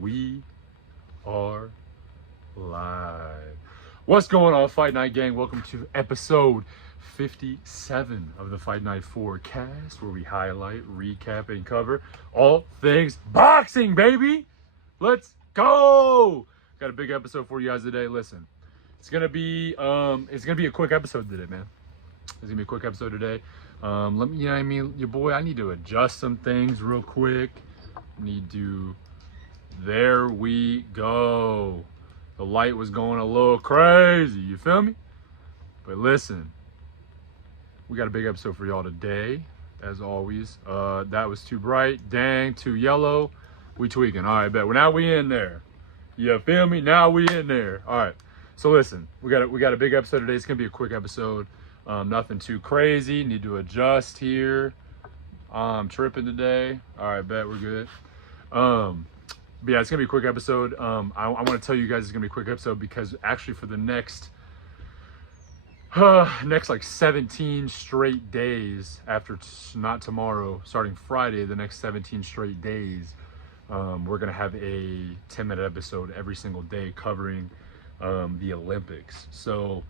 We are live. What's going on, Fight Night Gang? Welcome to episode 57 of the Fight Night Forecast, where we highlight, recap, and cover all things boxing, baby. Let's go. Got a big episode for you guys today. Listen, it's gonna be a quick episode today, man. It's gonna be a quick episode today. Let me, you know what I mean, your boy. I need to adjust some things real quick. There we go. The light was going a little crazy, you feel me? But listen, we got a big episode for y'all today, as always. That was too bright, dang, too yellow. We tweaking, all right, bet. Well, now we in there. You feel me? Now we in there. All right, so listen, we got a big episode today. It's gonna be a quick episode. Nothing too crazy, need to adjust here. I'm tripping today. All right, bet, we're good. But yeah, it's gonna be a quick episode. I want to tell you guys it's gonna be a quick episode because actually for the next like 17 straight days after not tomorrow, starting Friday, the next 17 straight days, we're gonna have a 10-minute episode every single day covering the Olympics. So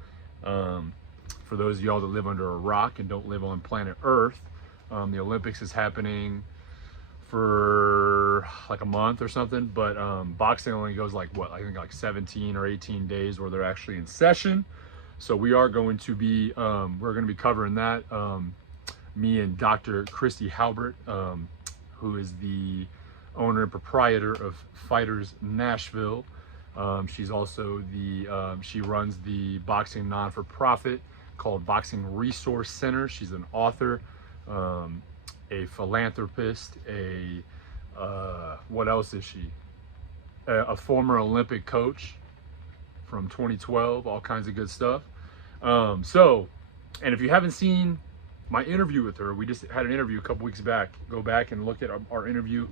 for those of y'all that live under a rock and don't live on planet Earth, the Olympics is happening for like a month or something, but boxing only goes like I think like 17 or 18 days where they're actually in session. So we are going to be covering that. Me and Dr. Christy Halbert, who is the owner and proprietor of Fighters Nashville. She's also she runs the boxing non-for-profit called Boxing Resource Center. She's an author, a philanthropist, what else is she? A former Olympic coach from 2012, all kinds of good stuff. And if you haven't seen my interview with her, we just had an interview a couple weeks back. Go back and look at our interview.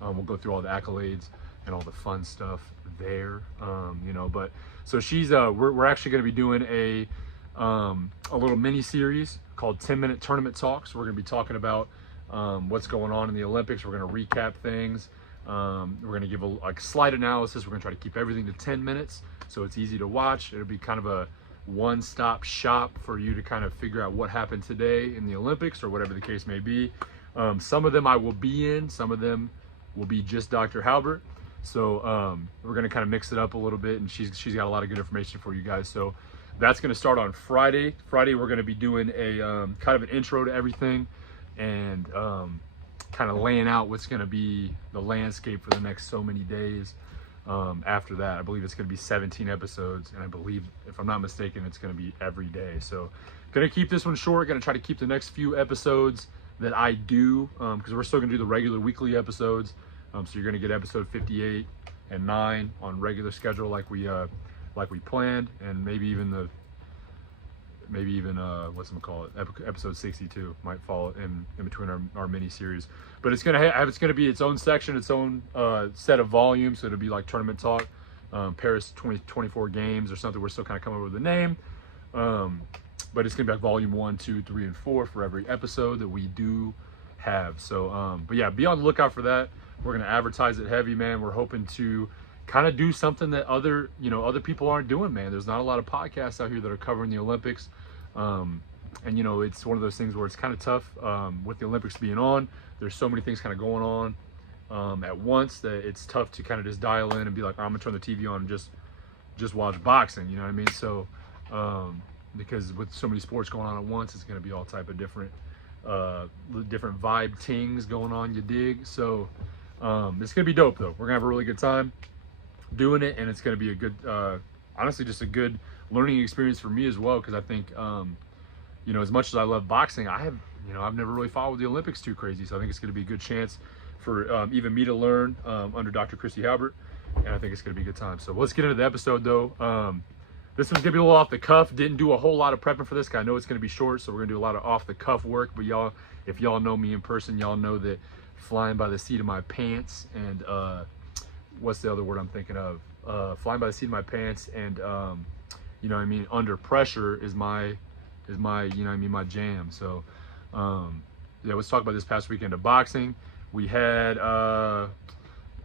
We'll go through all the accolades and all the fun stuff there. But so she's we're actually going to be doing a little mini series called 10-minute tournament talks. We're going to be talking about what's going on in the Olympics. We're going to recap things. We're going to give a slight analysis. We're going to try to keep everything to 10 minutes so it's easy to watch. It'll be kind of a one-stop shop for you to kind of figure out what happened today in the Olympics or whatever the case may be. Some of them I will be in. Some of them will be just Dr. Halbert. So we're going to kind of mix it up a little bit, and she's got a lot of good information for you guys. So that's going to start on Friday. Friday we're going to be doing a kind of an intro to everything and kind of laying out what's going to be the landscape for the next so many days. After that, I believe it's going to be 17 episodes, and I believe, if I'm not mistaken, it's going to be every day. So going to keep this one short. Going to try to keep the next few episodes that I do, because we're still going to do the regular weekly episodes. So you're going to get episode 58 and 9 on regular schedule like we planned, and maybe even episode 62 might fall in between our mini series. But it's gonna be its own section, its own set of volumes. So it'll be like tournament talk, Paris 2024 games or something. We're still kind of coming up with the name, but it's gonna be like volume 1, 2, 3, and 4 for every episode that we do have. So but yeah, be on the lookout for that. We're gonna advertise it heavy, man. We're hoping to kind of do something that other people aren't doing, man. There's not a lot of podcasts out here that are covering the Olympics. And it's one of those things where it's kind of tough with the Olympics being on. There's so many things kind of going on at once that it's tough to kind of just dial in and be like, I'm gonna turn the TV on and just watch boxing, you know what I mean? So because with so many sports going on at once, it's gonna be all type of different vibe tings going on, you dig? So it's gonna be dope though. We're gonna have a really good time doing it, and it's going to be a good honestly just a good learning experience for me as well, because I think as much as I love boxing, I've never really followed the Olympics too crazy, so I think it's going to be a good chance for even me to learn under Dr. Christy Halbert, and I think it's going to be a good time. So let's get into the episode though. This one's going to be a little off the cuff. Didn't do a whole lot of prepping for this, 'cause I know it's going to be short, so we're going to do a lot of off the cuff work. But if y'all know me in person, y'all know that flying by the seat of my pants and what's the other word I'm thinking of? Flying by the seat of my pants and under pressure is my my jam. So let's talk about this past weekend of boxing. We had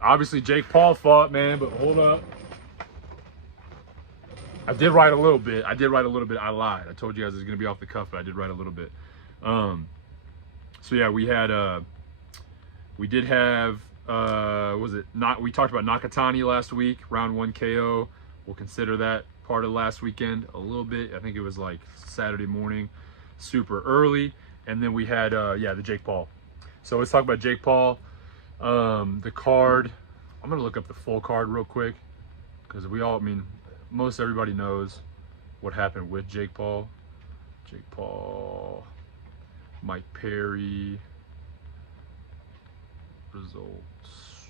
Obviously, Jake Paul fought, man, but hold up. I did write a little bit. I lied. I told you guys it was going to be off the cuff, but I did write a little bit. So yeah, we did have, we talked about Nakatani last week, round 1 KO. We'll consider that part of last weekend a little bit. I think it was like Saturday morning, super early. And then we had, the Jake Paul. So let's talk about Jake Paul. The card, I'm going to look up the full card real quick because most everybody knows what happened with Jake Paul. Jake Paul, Mike Perry, results.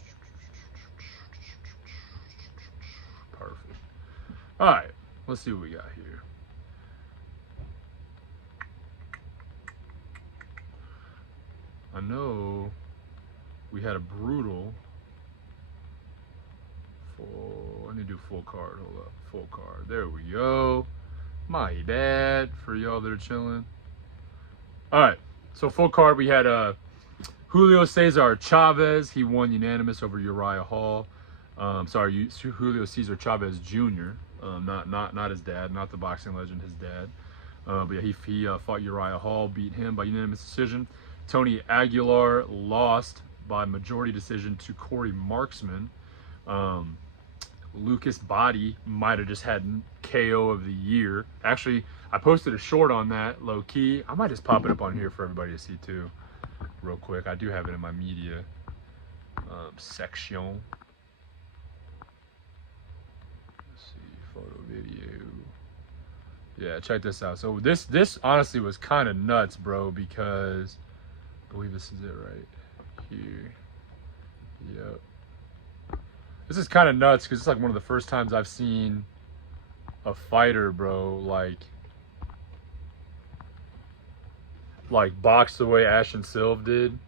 Perfect. All right, let's see what we got here. I know we had a brutal full. I need to do full card. Hold up, full card. There we go. My bad for y'all that are chilling. All right, so full card. We had Julio Cesar Chavez. He won unanimous over Uriah Hall. Julio Cesar Chavez Jr. Not his dad, not the boxing legend, his dad. But yeah, he fought Uriah Hall, beat him by unanimous decision. Tony Aguilar lost by majority decision to Corey Marksman. Lucas Body might have just had KO of the year. Actually, I posted a short on that, low key. I might just pop it up on here for everybody to see too, real quick. I do have it in my media section. Let's see, photo, video. Yeah, check this out. So this honestly was kind of nuts, bro, because I believe this is it right here. Yep. This is kind of nuts because it's like one of the first times I've seen a fighter, bro, like box the way Ashton Silva did.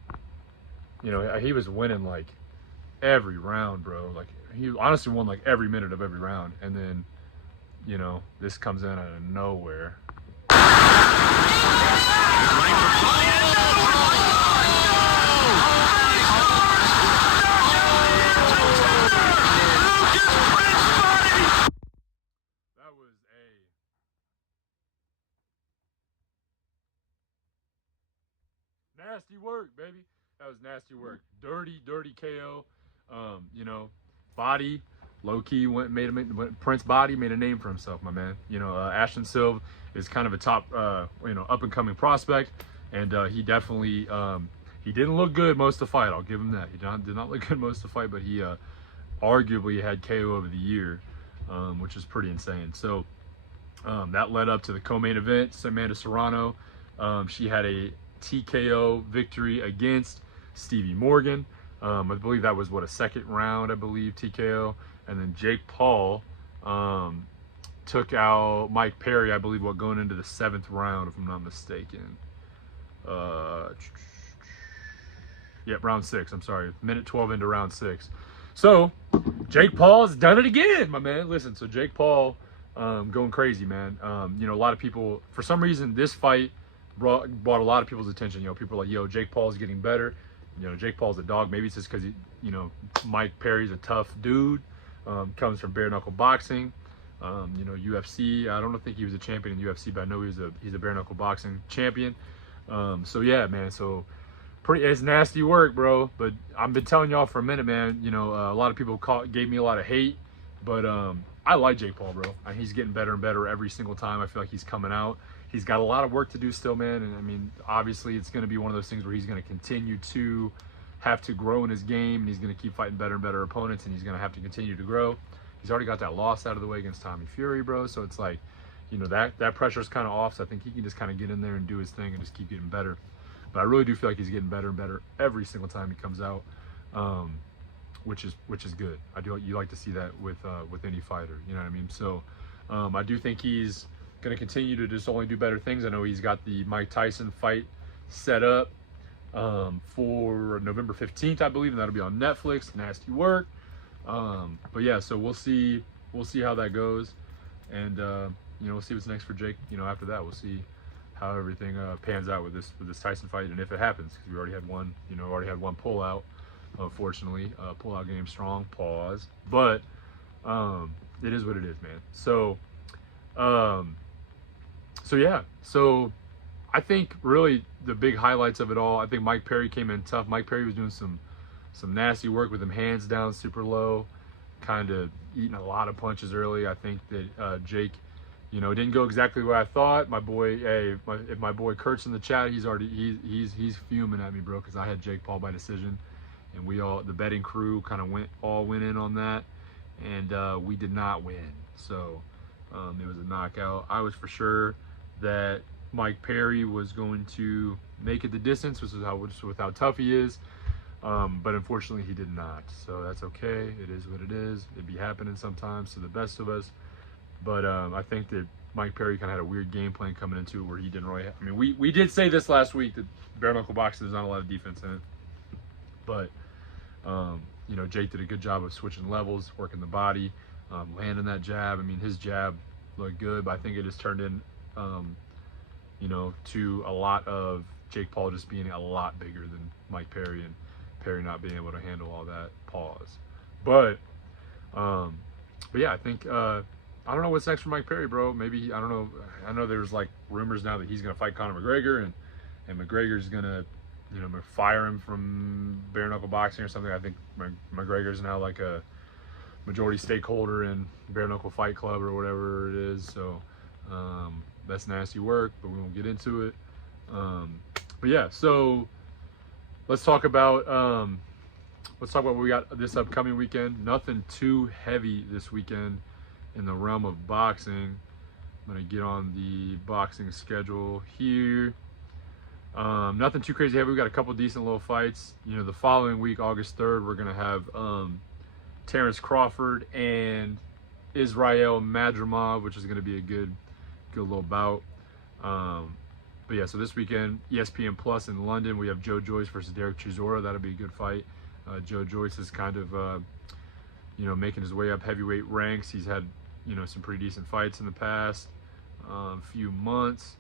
You know, he was winning like every round, bro. Like he honestly won like every minute of every round, and then, you know, this comes in out of nowhere. Nasty work, baby. That was nasty work. Dirty KO. You know, Body, low key Prince Body made a name for himself, my man. You know, Ashton Silva is kind of a top, up and coming prospect, and he definitely he didn't look good most of the fight. I'll give him that. He did not look good most of the fight, but he arguably had KO of the year, which is pretty insane. So that led up to the co-main event. Amanda Serrano, she had a TKO victory against Stevie Morgan. I believe that was a second round, I believe, TKO. And then Jake Paul took out Mike Perry, I believe, going into the 7th round, if I'm not mistaken. Yep, round 6. I'm sorry, minute 12 into round 6. So Jake Paul's done it again, my man. Listen, so Jake Paul going crazy, man. You know, a lot of people, for some reason, this fight brought a lot of people's attention. You know, people are like, yo, Jake Paul's getting better. You know, Jake Paul's a dog. Maybe it's just because, you know, Mike Perry's a tough dude. Comes from bare knuckle boxing. You know, UFC. I don't think he was a champion in UFC, but I know he's a bare knuckle boxing champion. So yeah, man. So it's nasty work, bro. But I've been telling y'all for a minute, man. You know, a lot of people gave me a lot of hate, but I like Jake Paul, bro. He's getting better and better every single time. I feel like he's coming out. He's got a lot of work to do still, man. And I mean, obviously, it's going to be one of those things where he's going to continue to have to grow in his game, and he's going to keep fighting better and better opponents, and he's going to have to continue to grow. He's already got that loss out of the way against Tommy Fury, bro. So it's like, you know, that pressure's kind of off. So I think he can just kind of get in there and do his thing and just keep getting better. But I really do feel like he's getting better and better every single time he comes out, which is good. You like to see that with any fighter, you know what I mean? So I do think he's going to continue to just only do better things. I know he's got the Mike Tyson fight set up for November 15th, I believe, and that'll be on Netflix. Nasty work. But yeah, so we'll see how that goes, and you know, we'll see what's next for Jake. You know, after that, we'll see how everything pans out with this Tyson fight, and if it happens, because we already had one, you know, one pullout. unfortunately. Pull-out game strong, pause. But it is what it is, man. Um, so yeah. So I think really the big highlights of it all, I think Mike Perry came in tough. Mike Perry was doing some nasty work with him hands down super low, kind of eating a lot of punches early. I think that Jake, didn't go exactly the way I thought. My boy, hey, if my boy Kurt's in the chat, he's fuming at me, bro, because I had Jake Paul by decision, and the betting crew kind of went in on that, and we did not win. So it was a knockout. I was for sure that Mike Perry was going to make it the distance, which is how tough he is. But unfortunately, he did not. So that's okay. It is what it is. It be happening sometimes to the best of us. But I think that Mike Perry kind of had a weird game plan coming into it where he didn't really. I mean, we did say this last week that bare knuckle boxing, there's not a lot of defense in it. But Jake did a good job of switching levels, working the body, landing that jab. I mean, his jab looked good, but I think it just turned in, to a lot of Jake Paul just being a lot bigger than Mike Perry, and Perry not being able to handle all that. Pause. But yeah, I think I don't know what's next for Mike Perry, bro. Maybe I don't know. I know there's like rumors now that he's gonna fight Conor McGregor, and McGregor's gonna fire him from bare knuckle boxing or something. I think McGregor's now like a majority stakeholder in bare knuckle fight club or whatever it is. So that's nasty work, but we won't get into it. But yeah, so let's talk about what we got this upcoming weekend. Nothing too heavy this weekend in the realm of boxing. I'm gonna get on the boxing schedule here. Nothing too crazy heavy. We got a couple decent little fights. The following week, August 3rd, we're gonna have Terrence Crawford and Israel Madrimov, which is gonna be a good little bout. But yeah, so this weekend, ESPN Plus in London, we have Joe Joyce versus Derek Chisora. That'll be a good fight. Joe Joyce is kind of, making his way up heavyweight ranks. He's had, some pretty decent fights in the past few months.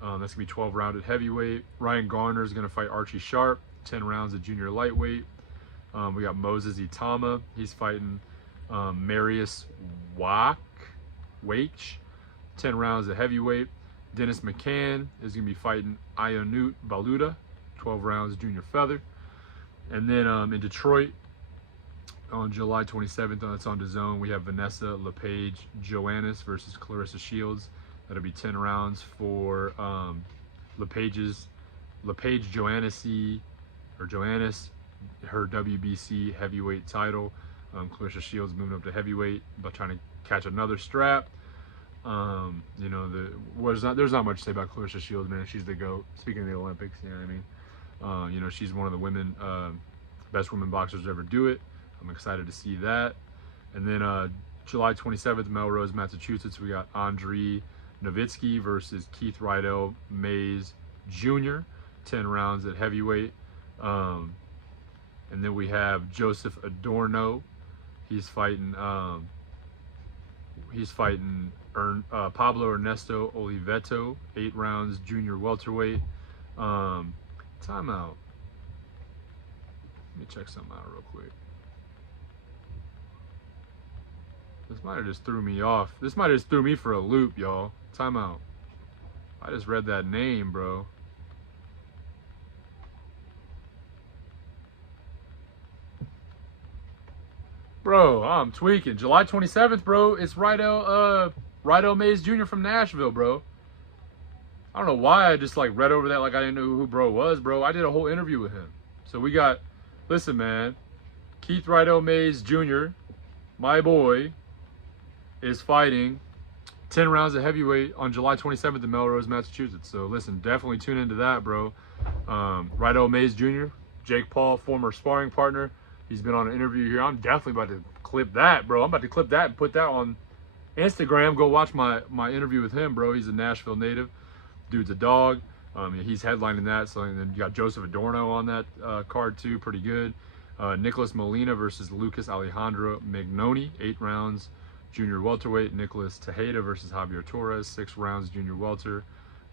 That's going to be 12 round at heavyweight. Ryan Garner is going to fight Archie Sharp, 10 rounds at junior lightweight. We got Moses Itama. He's fighting Marius Waich, 10 rounds at heavyweight. Dennis McCann is going to be fighting Ionut Baluta, 12 rounds junior feather. And then in Detroit on July 27th, that's on DAZN, we have Vanessa LePage Joannis versus Clarissa Shields. That'll be 10 rounds for LePage Joannis, her WBC heavyweight title. Clarissa Shields moving up to heavyweight, but trying to catch another strap. There's not much to say about Clarissa Shields, man. She's the GOAT. Speaking of the Olympics, you know what I mean? She's one of the women, best women boxers to ever do it. I'm excited to see that. And then July 27th, Melrose, Massachusetts, we got Andrei Novitsky versus Keith Rydell Mays Jr., 10 rounds at heavyweight. And then we have Joseph Adorno. He's fighting Pablo Ernesto Oliveto, 8 rounds junior welterweight. Timeout. Let me check something out real quick. This might have just threw me off. This might have just threw me for a loop, y'all. Timeout. I just read that name, bro. Bro, I'm tweaking. July 27th, bro. It's Rydell Mays Jr. from Nashville, bro. I don't know why I just read over that like I didn't know who bro was, bro. I did a whole interview with him. So we got, listen, man. Keith Rydell Mays Jr., my boy, is fighting 10 rounds of heavyweight on July 27th in Melrose, Massachusetts. So listen, definitely tune into that, bro. Rydell Mays Jr., Jake Paul, former sparring partner. He's been on an interview here. I'm definitely about to clip that, bro. I'm about to clip that and put that on Instagram. Go watch my interview with him, bro. He's a Nashville native. Dude's a dog. He's headlining that. So and then you got Joseph Adorno on that card too. Pretty good. Nicholas Molina versus Lucas Alejandro Magnoni, 8 rounds junior welterweight. Nicholas Tejeda versus Javier Torres, 6 rounds junior welter.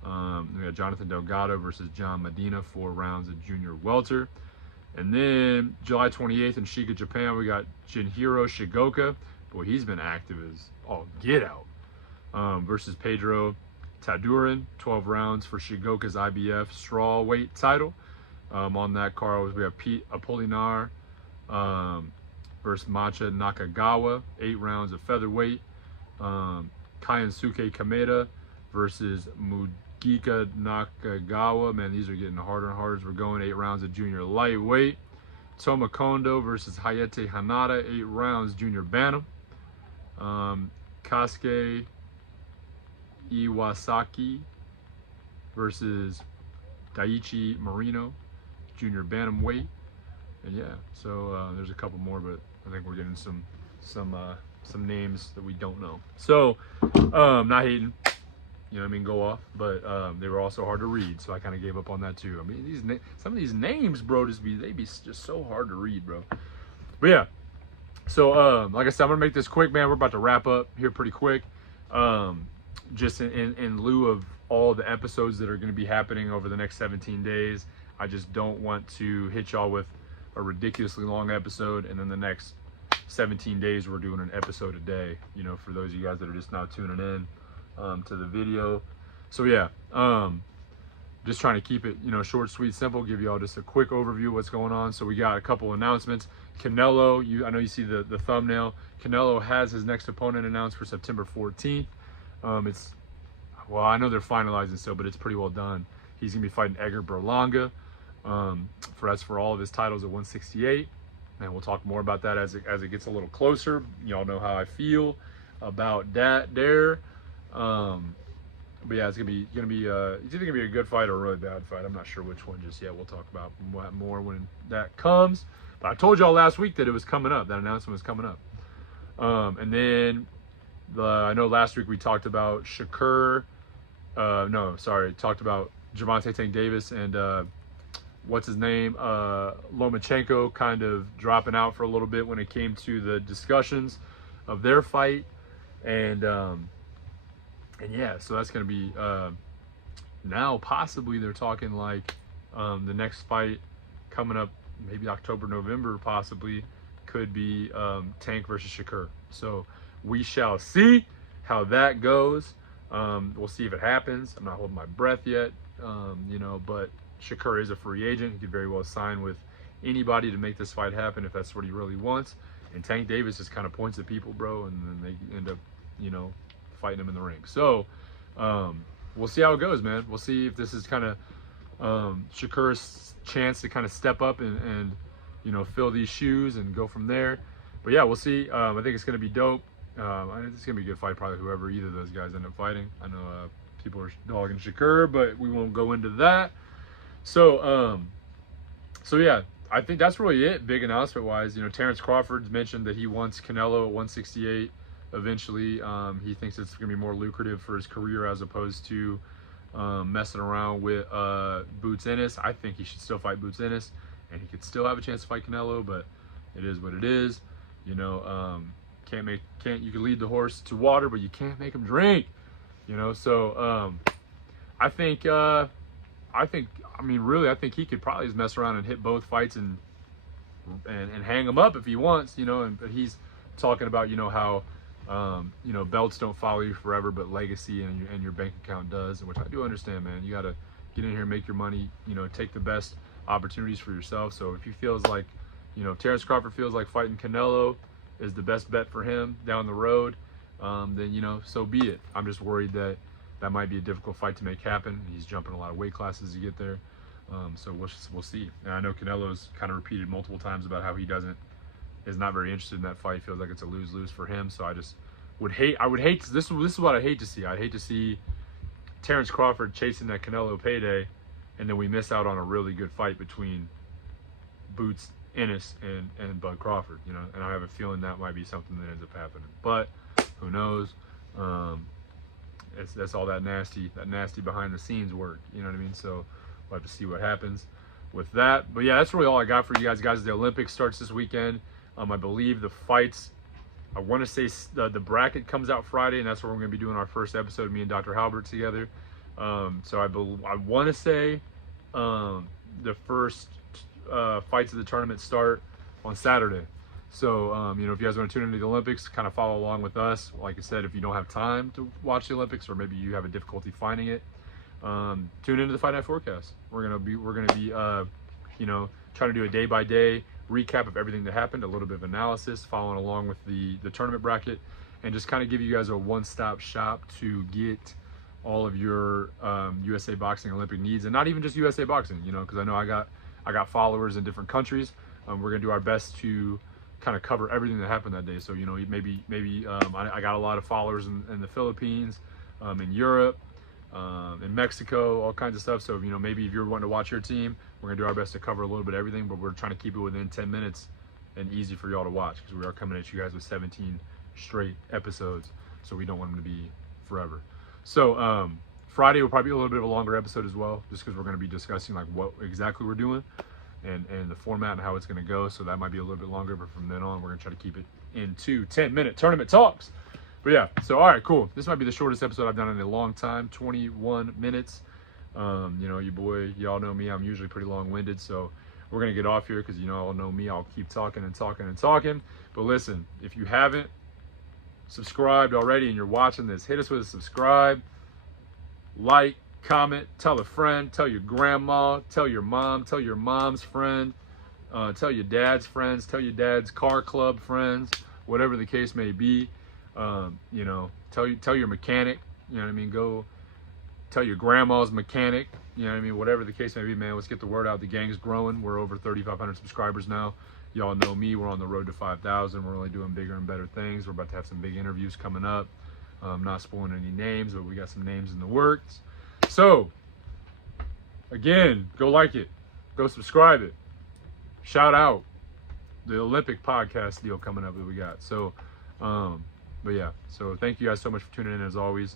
We got Jonathan Delgado versus John Medina, 4 rounds at junior welter. And then July 28th in Shiga, Japan, we got Jinhiro Shigoka. Boy, he's been active as all get out. Versus Pedro Tadurin, 12 rounds for Shigoka's IBF straw weight title. On that card, we have Pete Apolinar versus Macha Nakagawa, 8 rounds of featherweight. Kainsuke Kameda versus Mugika Nakagawa. Man, these are getting harder and harder as we're going. 8 rounds of junior lightweight. Toma Kondo versus Hayate Hanada, 8 rounds junior bantam. Kasuke Iwasaki versus Daichi Morino, junior bantamweight. And yeah, so there's a couple more, but I think we're getting some names that we don't know. So not hating, you know what I mean, go off, but they were also hard to read, so I kind of gave up on that too. I mean, some of these names, bro, they be just so hard to read, bro. But yeah, so like I said, I'm gonna make this quick, man. We're about to wrap up here pretty quick. Just in lieu of all the episodes that are going to be happening over the next 17 days, I just don't want to hit y'all with a ridiculously long episode, and then the next 17 days we're doing an episode a day, you know, for those of you guys that are just now tuning in to the video. So yeah, just trying to keep it, you know, short, sweet, simple, give you all just a quick overview of what's going on. So we got a couple announcements. Canelo, I know you see the thumbnail. Canelo has his next opponent announced for September 14th. Well, I know they're finalizing still, but it's pretty well done. He's gonna be fighting Edgar Berlanga for all of his titles at 168, and we'll talk more about that as it gets a little closer. Y'all know how I feel about that there. But yeah, it's gonna be it's either gonna be a good fight or a really bad fight. I'm not sure which one just yet. We'll talk about more when that comes. But I told y'all last week that it was coming up. That announcement was coming up. And then I know last week we talked about Shakur. Talked about Gervonta Tank Davis and what's his name, Lomachenko, kind of dropping out for a little bit when it came to the discussions of their fight, and yeah, so that's gonna be now possibly they're talking like the next fight coming up, maybe October, November, possibly could be Tank versus Shakur. So we shall see how that goes. We'll see if it happens. I'm not holding my breath yet, you know, but Shakur is a free agent. He could very well sign with anybody to make this fight happen if that's what he really wants. And Tank Davis just kind of points at people, bro, and then they end up, you know, fighting him in the ring. So we'll see how it goes, man. We'll see if this is kind of Shakur's chance to kind of step up and you know, fill these shoes and go from there. But yeah, we'll see. I think it's going to be dope. It's going to be a good fight, probably whoever either of those guys end up fighting. I know people are dogging Shakur, but we won't go into that. So yeah, I think that's really it, big announcement wise. You know, Terrence Crawford's mentioned that he wants Canelo at 168 eventually. He thinks it's going to be more lucrative for his career as opposed to messing around with Boots Ennis. I think he should still fight Boots Ennis, and he could still have a chance to fight Canelo, but it is what it is. You know, you can lead the horse to water, but you can't make him drink. You know, so I think he could probably just mess around and hit both fights and hang him up if he wants, you know. But he's talking about, you know, how you know, belts don't follow you forever, but legacy and your bank account does, which I do understand, man. You got to get in here and make your money, you know, take the best opportunities for yourself. So if he feels like, you know, if Terrence Crawford feels like fighting Canelo is the best bet for him down the road, then, you know, so be it. I'm just worried that might be a difficult fight to make happen. He's jumping a lot of weight classes to get there. So we'll see. And I know Canelo's kind of repeated multiple times about how he is not very interested in that fight. Feels like it's a lose-lose for him. So I just would hate this is what I hate to see. I'd hate to see Terrence Crawford chasing that Canelo payday, and then we miss out on a really good fight between Boots Ennis and Bud Crawford, you know. And I have a feeling that might be something that ends up happening, but who knows? That's all that nasty behind the scenes work, you know what I mean? So we'll have to see what happens with that. But yeah, that's really all I got for you guys. The Olympics starts this weekend. I believe the fights, I want to say the bracket comes out Friday, and that's where we're going to be doing our first episode, me and Dr. Halbert together. So I want to say the first fights of the tournament start on Saturday. So, you know, if you guys want to tune into the Olympics, kind of follow along with us. Like I said, if you don't have time to watch the Olympics, or maybe you have a difficulty finding it, tune into the Fight Night Forecast. We're gonna be, you know, trying to do a day-by-day recap of everything that happened, a little bit of analysis, following along with the tournament bracket, and just kind of give you guys a one-stop shop to get all of your USA Boxing Olympic needs, and not even just USA Boxing, you know, because I know I got followers in different countries. We're gonna do our best to kind of cover everything that happened that day. So, you know, maybe I got a lot of followers in the Philippines, in Europe, in Mexico, all kinds of stuff. So, you know, maybe if you're wanting to watch your team, we're gonna do our best to cover a little bit of everything, but we're trying to keep it within 10 minutes and easy for y'all to watch, because we are coming at you guys with 17 straight episodes, so we don't want them to be forever. So Friday will probably be a little bit of a longer episode as well, just because we're going to be discussing like what exactly we're doing and the format and how it's going to go. So that might be a little bit longer, but from then on, we're going to try to keep it into 10-minute tournament talks. But yeah, so all right, cool. This might be the shortest episode I've done in a long time, 21 minutes. You know, y'all know me, I'm usually pretty long-winded, so we're going to get off here because, you know, all know me, I'll keep talking and talking and talking. But listen, if you haven't subscribed already and you're watching this, hit us with a subscribe, like, comment, tell a friend, tell your grandma, tell your mom, tell your mom's friend, tell your dad's friends, tell your dad's car club friends, whatever the case may be. You know, tell your mechanic, you know what I mean, go tell your grandma's mechanic, you know what I mean, whatever the case may be, man. Let's get the word out. The gang's growing. We're over 3,500 subscribers now. Y'all know me, we're on the road to 5,000. We're only doing bigger and better things. We're about to have some big interviews coming up. Not spoiling any names, but we got some names in the works. So, again, go like it. Go subscribe it. Shout out the Olympic podcast deal coming up that we got. So, but yeah. So, thank you guys so much for tuning in as always.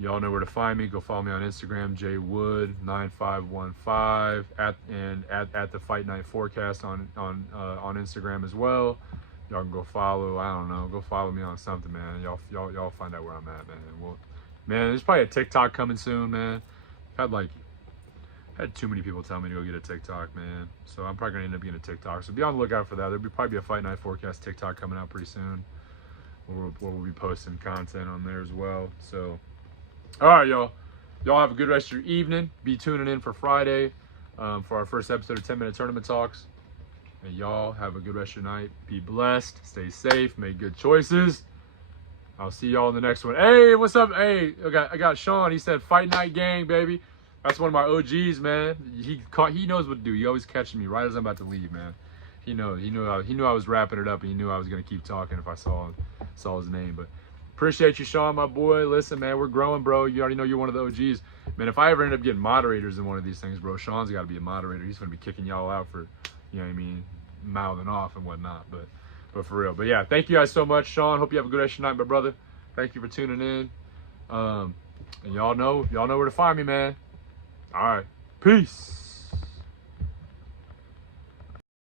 Y'all know where to find me. Go follow me on Instagram, jwood9515, at the Fight Night Forecast on Instagram as well. Y'all can go follow. I don't know. Go follow me on something, man. Y'all find out where I'm at, man. Man, there's probably a TikTok coming soon, man. Had too many people tell me to go get a TikTok, man. So I'm probably gonna end up getting a TikTok. So be on the lookout for that. There'll probably be a Fight Night Forecast TikTok coming out pretty soon. Where we'll be posting content on there as well. So, all right, y'all. Y'all have a good rest of your evening. Be tuning in for Friday for our first episode of 10-Minute Tournament Talks. And y'all have a good rest of your night. Be blessed. Stay safe. Make good choices. I'll see y'all in the next one. Hey, what's up? Hey, I got Sean. He said Fight Night Gang, baby. That's one of my OGs, man. He knows what to do. He always catches me right as I'm about to leave, man. He knew I was wrapping it up, and he knew I was gonna keep talking if I saw his name. But appreciate you, Sean, my boy. Listen, man, we're growing, bro. You already know you're one of the OGs, man. If I ever end up getting moderators in one of these things, bro, Sean's got to be a moderator. He's gonna be kicking y'all out for, you know what I mean, mouthing off and whatnot. But for real. But yeah, thank you guys so much, Sean. Hope you have a good rest of your night, my brother. Thank you for tuning in. And y'all know where to find me, man. All right. Peace.